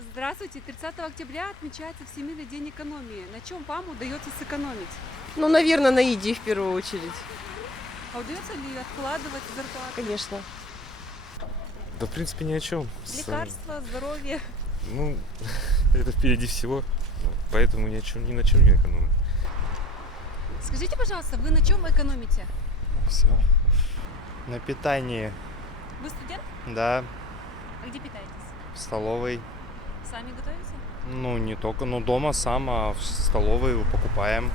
Здравствуйте. 30 октября отмечается Всемирный день экономии. На чем вам удается сэкономить? Ну, наверное, на еде в первую очередь. А удается ли откладывать зарплату? Конечно. Да, в принципе, ни о чем. Лекарства, здоровье. Ну, это впереди всего, поэтому ни на чем не экономим. Скажите, пожалуйста, вы на чем экономите? Все. На питании, Вы студент? да, А где питаетесь? в столовой. Сами готовите? Ну, не только, ну, дома сам, а в столовой покупаем.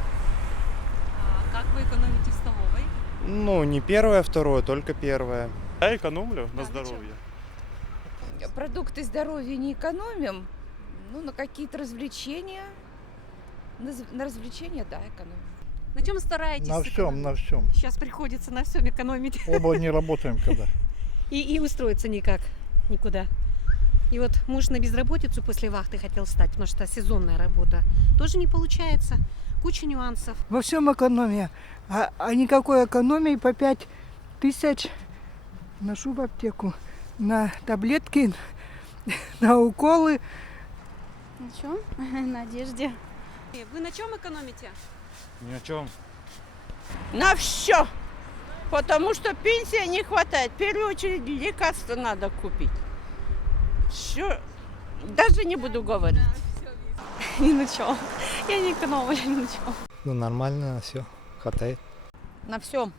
А как вы экономите в столовой? Ну, не первое, второе, только первое. Я экономлю Да, на на здоровье. Продукты здоровья не экономим. Ну, на какие-то развлечения. На развлечения, да, экономим. На чем стараетесь На всем, сэкономить? на всем. Сейчас приходится на всем экономить. Оба не работаем когда. И устроиться никак, никуда. И вот муж на безработицу после вахты хотел стать, потому что сезонная работа. Тоже не получается. Куча нюансов. Во всем экономия. А никакой экономии по 5000 ношу в аптеку. На таблетки, на уколы. На чем? На одежде. Вы на чем экономите? Ни о чем. На все. Потому что пенсии не хватает. В первую очередь лекарства надо купить. Все. Даже не буду говорить. Ни на чем. Я не экономлю ни на чем. Ну, нормально, все, хватает. На всем.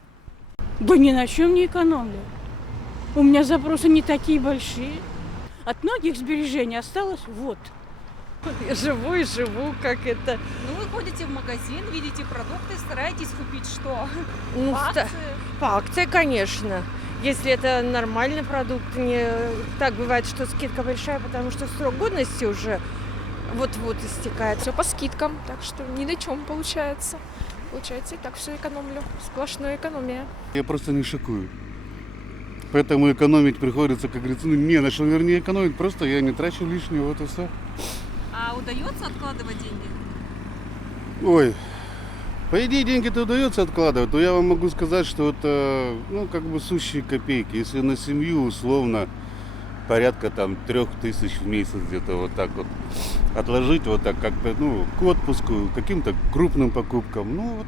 Да ни на чем не экономлю. У меня запросы не такие большие. От многих сбережений осталось вот. Я живу и живу, как это. Ну, вы ходите в магазин, видите продукты, стараетесь купить что? Ну, По акции? по акции, конечно. Если это нормальный продукт, не так бывает, что скидка большая, потому что срок годности уже вот-вот истекает. Все по скидкам, так что ни на чем получается. Получается, и так все экономлю. Сплошная экономия. Я просто не шикую. Поэтому экономить приходится, как говорится, ну не на что, вернее, экономить, просто я не трачу лишнего, вот и все. А удается откладывать деньги? Ой, по идее деньги-то удается откладывать, но я вам могу сказать, что это, ну, как бы сущие копейки. Если на семью условно порядка там 3000 в месяц где-то вот так вот отложить, вот так как бы, ну, к отпуску, к каким-то крупным покупкам, ну, вот